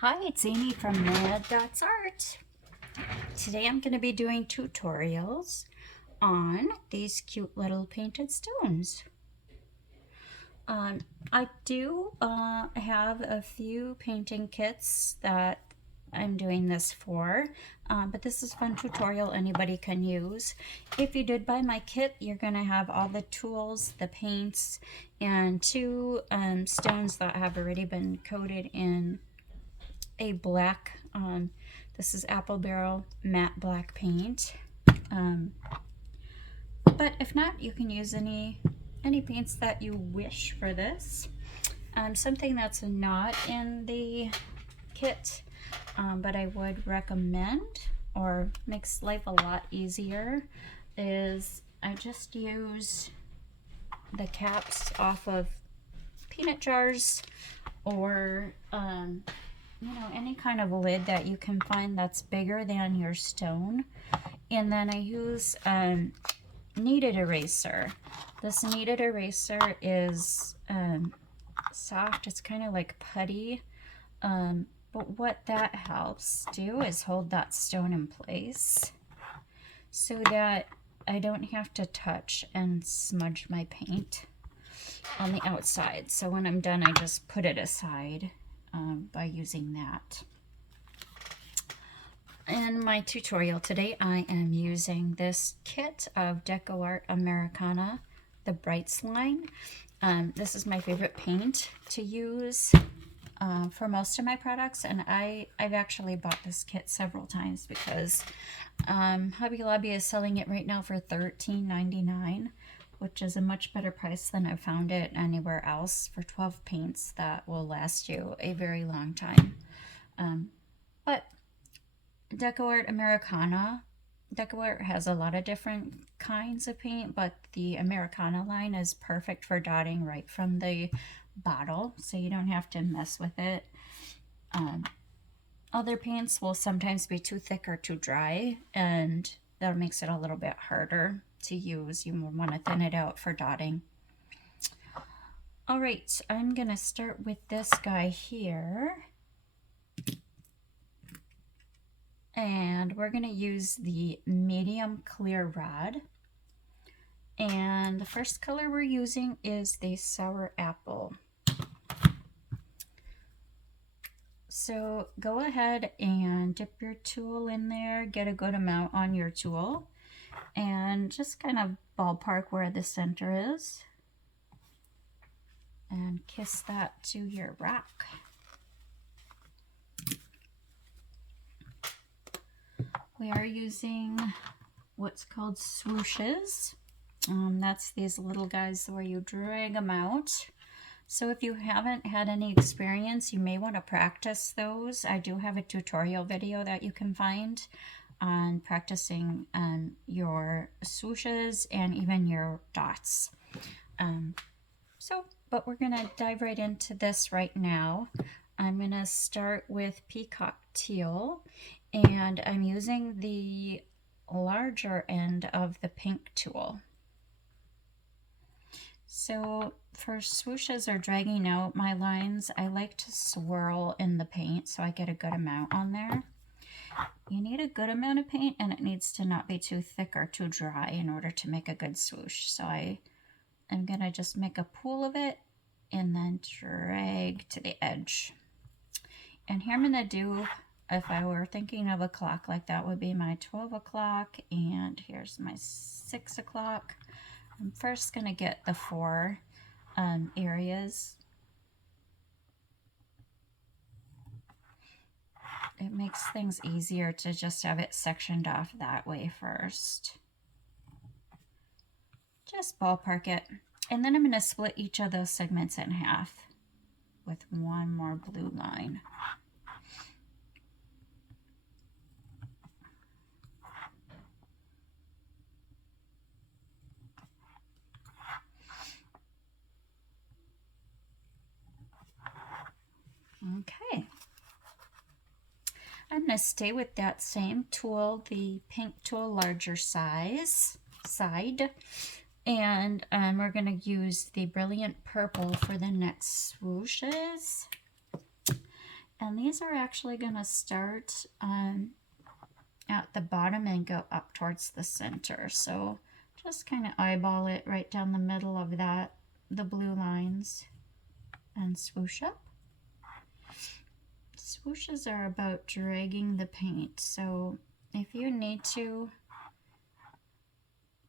Hi, it's Amy from Mad Dots Art. Today I'm going to be doing tutorials on these cute little painted stones. I do have a few painting kits that I'm doing this for, but this is a fun tutorial anybody can use. If you did buy my kit, you're going to have all the tools, the paints, and two stones that have already been coated in a black, this is Apple Barrel matte black paint. But if not, you can use any paints that you wish for this. Something that's not in the kit, but I would recommend or makes life a lot easier is I just use the caps off of peanut jars or any kind of lid that you can find that's bigger than your stone. And then I use kneaded eraser. This kneaded eraser is soft. It's kind of like putty. But what that helps do is hold that stone in place so that I don't have to touch and smudge my paint on the outside. So when I'm done, I just put it aside by using that. In my tutorial today, I am using this kit of DecoArt Americana, the Brights line. This is my favorite paint to use for most of my products, and I've actually bought this kit several times because Hobby Lobby is selling it right now for $13.99, which is a much better price than I've found it anywhere else for 12 paints that will last you a very long time. But DecoArt Americana, DecoArt has a lot of different kinds of paint, but the Americana line is perfect for dotting right from the bottle, so you don't have to mess with it. Other paints will sometimes be too thick or too dry, and that makes it a little bit harder to use. You want to thin it out for dotting. All right, I'm gonna start with this guy here. And we're gonna use the medium clear rod. And the first color we're using is the Sour Apple. So go ahead and dip your tool in there, get a good amount on your tool, and just kind of ballpark where the center is. And kiss that to your rock. We are using what's called swooshes. That's these little guys where you drag them out. So if you haven't had any experience, you may want to practice those. I do have a tutorial video that you can find on practicing your swooshes and even your dots. But we're going to dive right into this right now. I'm going to start with Peacock Teal, and I'm using the larger end of the pink tool. So for swooshes or dragging out my lines, I like to swirl in the paint so I get a good amount on there. You need a good amount of paint, and it needs to not be too thick or too dry in order to make a good swoosh. So I'm going to just make a pool of it and then drag to the edge. And here I'm going to do, if I were thinking of a clock, like that would be my 12 o'clock, and here's my 6 o'clock. I'm first going to get the 4 areas. It makes things easier to just have it sectioned off that way first. Just ballpark it. And then I'm going to split each of those segments in half with one more blue line. Okay. I'm going to stay with that same tool, the pink tool, larger side. And we're going to use the Brilliant Purple for the next swooshes. And these are actually going to start at the bottom and go up towards the center. So just kind of eyeball it right down the middle of that, the blue lines, and swoosh up. Swooshes are about dragging the paint, so if you need to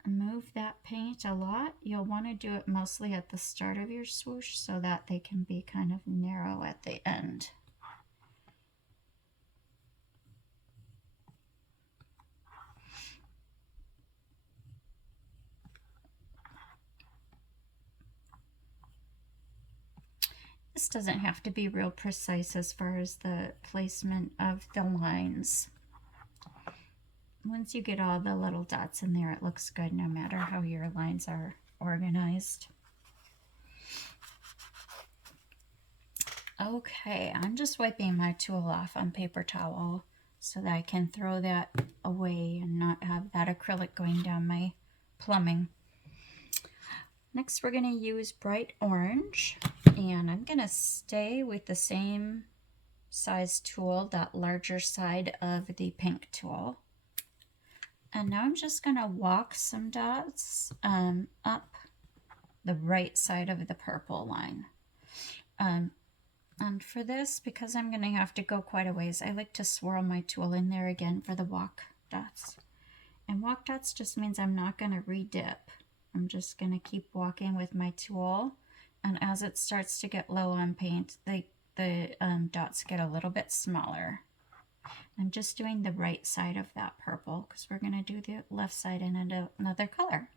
move that paint a lot, you'll want to do it mostly at the start of your swoosh so that they can be kind of narrow at the end. This doesn't have to be real precise as far as the placement of the lines. Once you get all the little dots in there, it looks good no matter how your lines are organized. Okay, I'm just wiping my tool off on paper towel so that I can throw that away and not have that acrylic going down my plumbing. Next, we're going to use bright orange, and I'm going to stay with the same size tool, that larger side of the pink tool. And now I'm just going to walk some dots up the right side of the purple line. And for this, because I'm going to have to go quite a ways, I like to swirl my tool in there again for the walk dots. And walk dots just means I'm not going to re-dip. I'm just going to keep walking with my tool. And as it starts to get low on paint, the dots get a little bit smaller. I'm just doing the right side of that purple because we're going to do the left side in another color.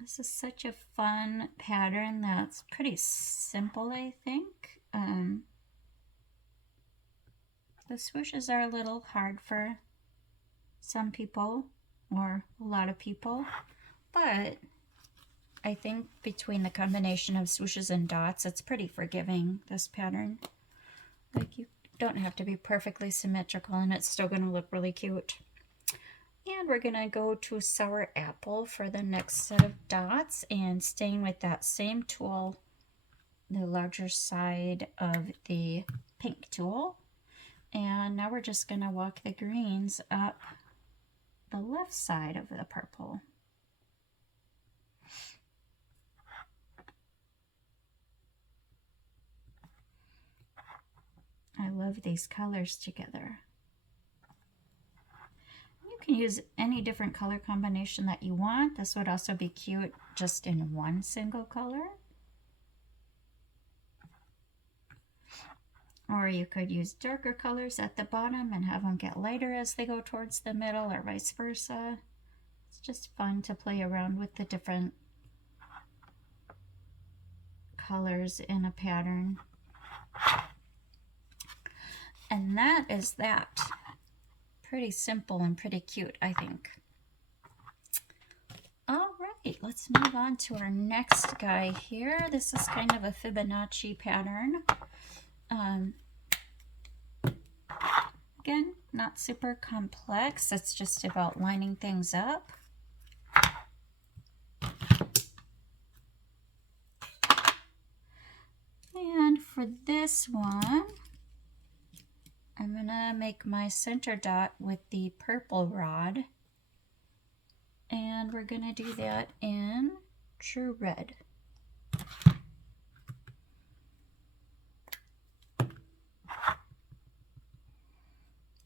This is such a fun pattern that's pretty simple, I think. The swooshes are a little hard for some people, or a lot of people, but I think between the combination of swooshes and dots, it's pretty forgiving, this pattern. Like, you don't have to be perfectly symmetrical and it's still going to look really cute. And we're going to go to Sour Apple for the next set of dots, and staying with that same tool, the larger side of the pink tool. And now we're just going to walk the greens up the left side of the purple. I love these colors together. You can use any different color combination that you want. This would also be cute just in one single color. Or you could use darker colors at the bottom and have them get lighter as they go towards the middle, or vice versa. It's just fun to play around with the different colors in a pattern. And that is that. Pretty simple and pretty cute, I think. All right, let's move on to our next guy here. This is kind of a Fibonacci pattern. Again, not super complex. It's just about lining things up. And for this one, I'm gonna make my center dot with the purple rod, and we're gonna do that in True Red.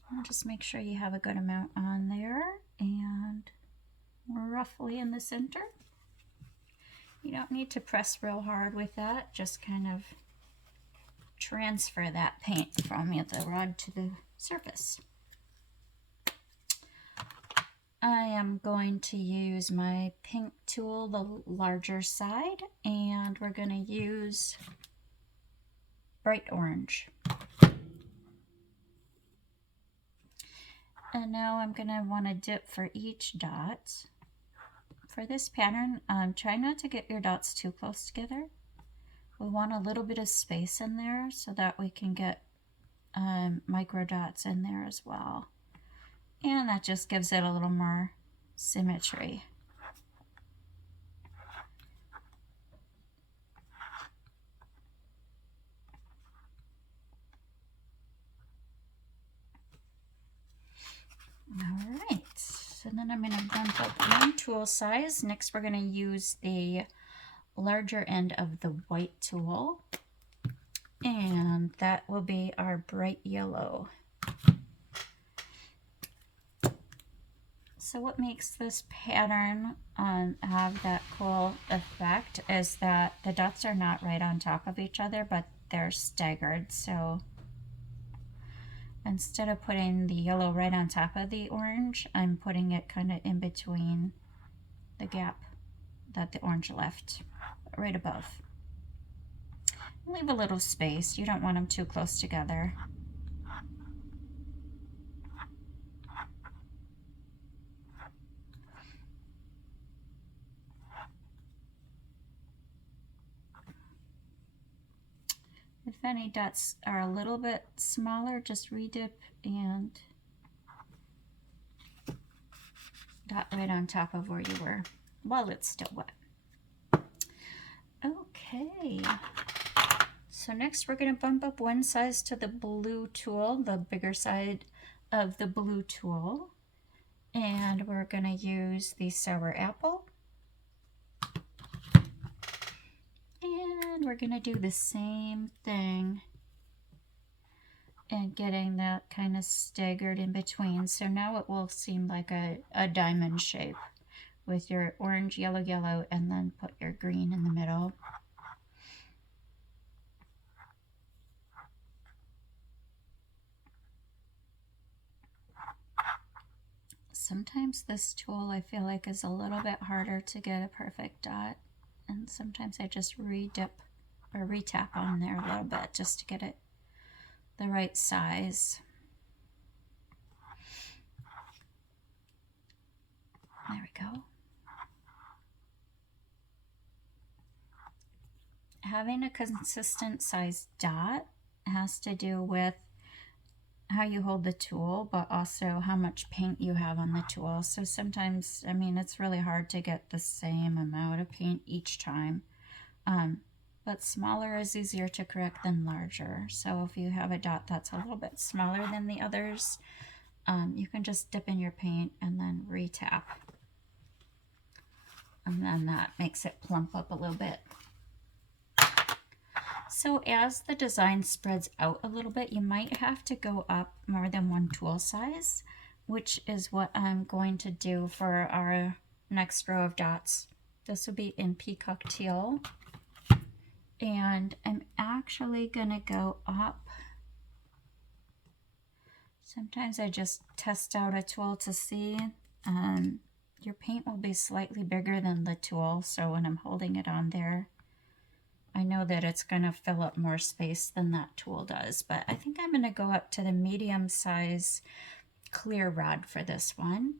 I'll just make sure you have a good amount on there, and roughly in the center. You don't need to press real hard with that, just kind of transfer that paint from the rod to the surface. I am going to use my pink tool, the larger side, and we're going to use bright orange. And now I'm going to want to dip for each dot. For this pattern, try not to get your dots too close together. We want a little bit of space in there so that we can get micro dots in there as well. And that just gives it a little more symmetry. All right, so then I'm going to bump up one tool size. Next, we're going to use the larger end of the white tool, and that will be our bright yellow. So what makes this pattern have that cool effect is that the dots are not right on top of each other, but they're staggered. So instead of putting the yellow right on top of the orange, I'm putting it kind of in between the gap that the orange left, right above. Leave a little space. You don't want them too close together. If any dots are a little bit smaller, just redip and dot right on top of where you were while it's still wet. Okay, so next we're going to bump up one size to the blue tool, the bigger side of the blue tool, and we're going to use the sour apple. And we're going to do the same thing and getting that kind of staggered in between. So now it will seem like a diamond shape with your orange, yellow, yellow, and then put your green in the middle. Sometimes this tool I feel like is a little bit harder to get a perfect dot, and sometimes I just redip or retap on there a little bit just to get it the right size. There we go. Having a consistent size dot has to do with how you hold the tool, but also how much paint you have on the tool. So sometimes, I mean, it's really hard to get the same amount of paint each time. But smaller is easier to correct than larger. So if you have a dot that's a little bit smaller than the others, you can just dip in your paint and then retap. And then that makes it plump up a little bit. So as the design spreads out a little bit, you might have to go up more than one tool size, which is what I'm going to do for our next row of dots. This will be in Peacock Teal. And I'm actually going to go up. Sometimes I just test out a tool to see. Your paint will be slightly bigger than the tool, so when I'm holding it on there, I know that it's going to fill up more space than that tool does. But I think I'm going to go up to the medium size clear rod for this one,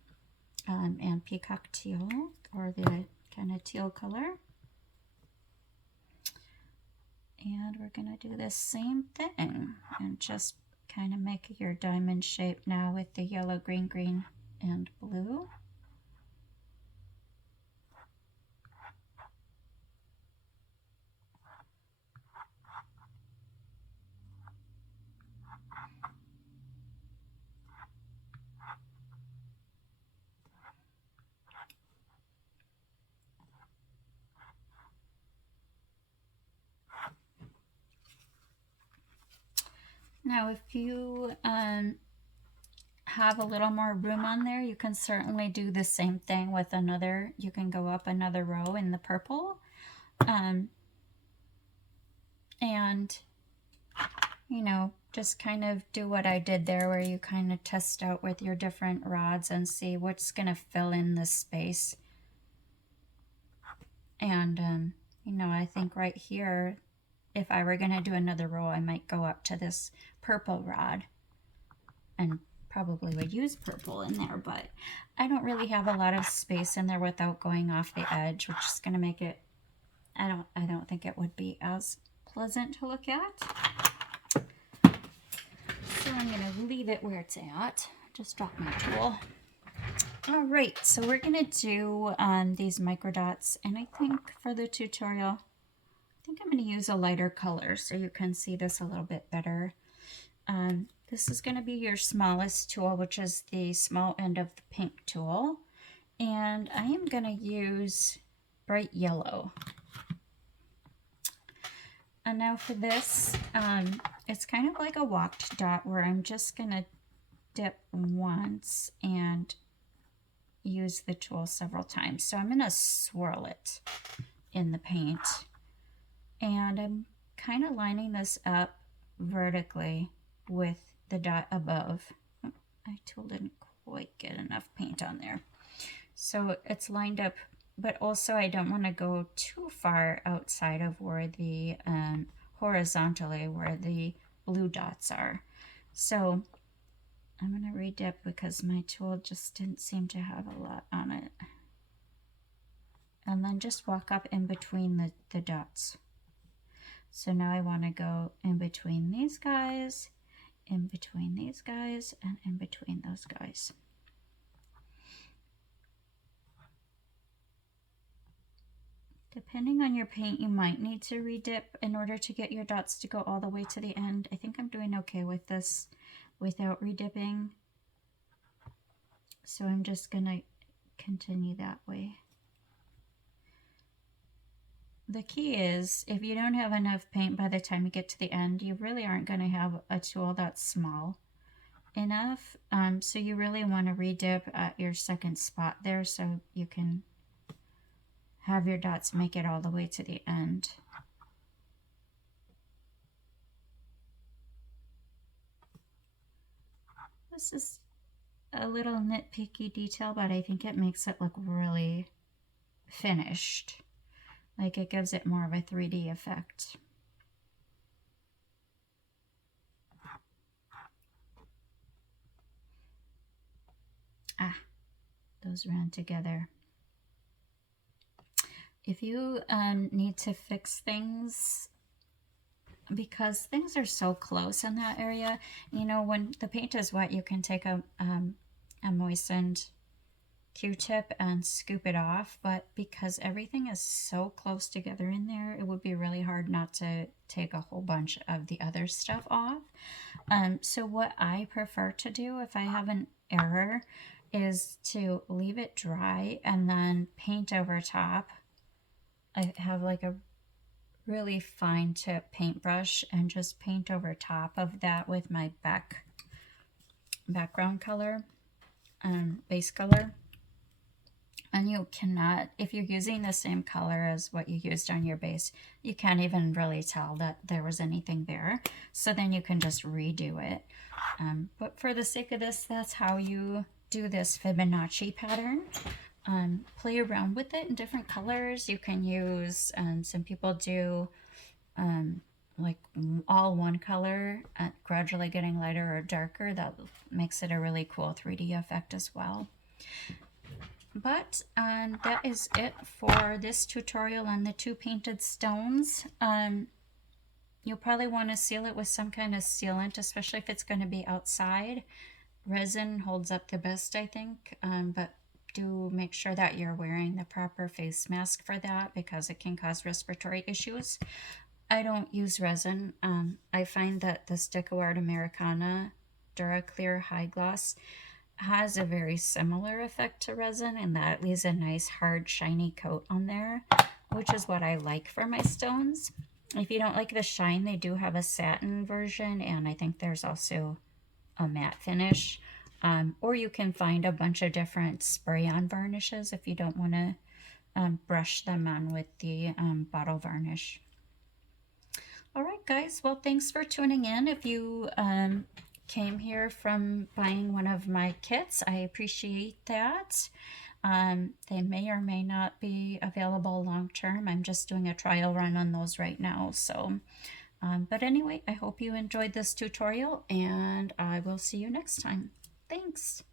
and Peacock Teal, or the kind of teal color. And we're going to do the same thing and just kind of make your diamond shape now with the yellow, green, green, and blue. Now, if you have a little more room on there, you can certainly do the same thing with another. You can go up another row in the purple. And, you know, just kind of do what I did there, where you kind of test out with your different rods and see what's going to fill in this space. And, you know, I think right here, if I were going to do another row, I might go up to this purple rod and probably would use purple in there, but I don't really have a lot of space in there without going off the edge, which is going to make it I don't think it would be as pleasant to look at. So I'm going to leave it where it's at. Just drop my tool. All right, so we're going to do these micro dots, and I think for the tutorial, I think I'm going to use a lighter color so you can see this a little bit better. This is going to be your smallest tool, which is the small end of the pink tool. And I am going to use bright yellow. And now for this, it's kind of like a walked dot where I'm just going to dip once and use the tool several times. So I'm going to swirl it in the paint. And I'm kind of lining this up vertically with the dot above. Oh, my tool didn't quite get enough paint on there. So it's lined up, but also I don't want to go too far outside of where the horizontally where the blue dots are. So I'm going to redip because my tool just didn't seem to have a lot on it. And then just walk up in between the dots. So now I want to go in between these guys, in between these guys, and in between those guys. Depending on your paint, you might need to redip in order to get your dots to go all the way to the end. I think I'm doing okay with this without redipping. So I'm just going to continue that way. The key is, if you don't have enough paint by the time you get to the end, you really aren't going to have a tool that's small enough. So you really want to redip at your second spot there so you can have your dots make it all the way to the end. This is a little nitpicky detail, but I think it makes it look really finished. Like it gives it more of a 3D effect. Those ran together. If you need to fix things, because things are so close in that area, you know, when the paint is wet, you can take a moistened Q-tip and scoop it off, but because everything is so close together in there, it would be really hard not to take a whole bunch of the other stuff off. So what I prefer to do if I have an error is to leave it dry and then paint over top. I have like a really fine tip paintbrush and just paint over top of that with my background color, base color. And you cannot, if you're using the same color as what you used on your base, you can't even really tell that there was anything there. So then you can just redo it. But for the sake of this, that's how you do this Fibonacci pattern. Play around with it in different colors. You can use, some people do like all one color, gradually getting lighter or darker. That makes it a really cool 3D effect as well. But that is it for this tutorial on the two painted stones. You'll probably want to seal it with some kind of sealant, especially if it's going to be outside. Resin holds up the best, I think, but do make sure that you're wearing the proper face mask for that because it can cause respiratory issues. I don't use resin. I find that the Stick-O-Art Americana Duraclear High Gloss has a very similar effect to resin in that it leaves a nice hard shiny coat on there, which is what I like for my stones. If you don't like the shine, they do have a satin version, and I think there's also a matte finish. Or you can find a bunch of different spray-on varnishes if you don't want to brush them on with the bottle varnish. All right, guys. Well, thanks for tuning in. If you came here from buying one of my kits, I appreciate that. They may or may not be available long term. I'm just doing a trial run on those right now. So, but anyway, I hope you enjoyed this tutorial, and I will see you next time. Thanks.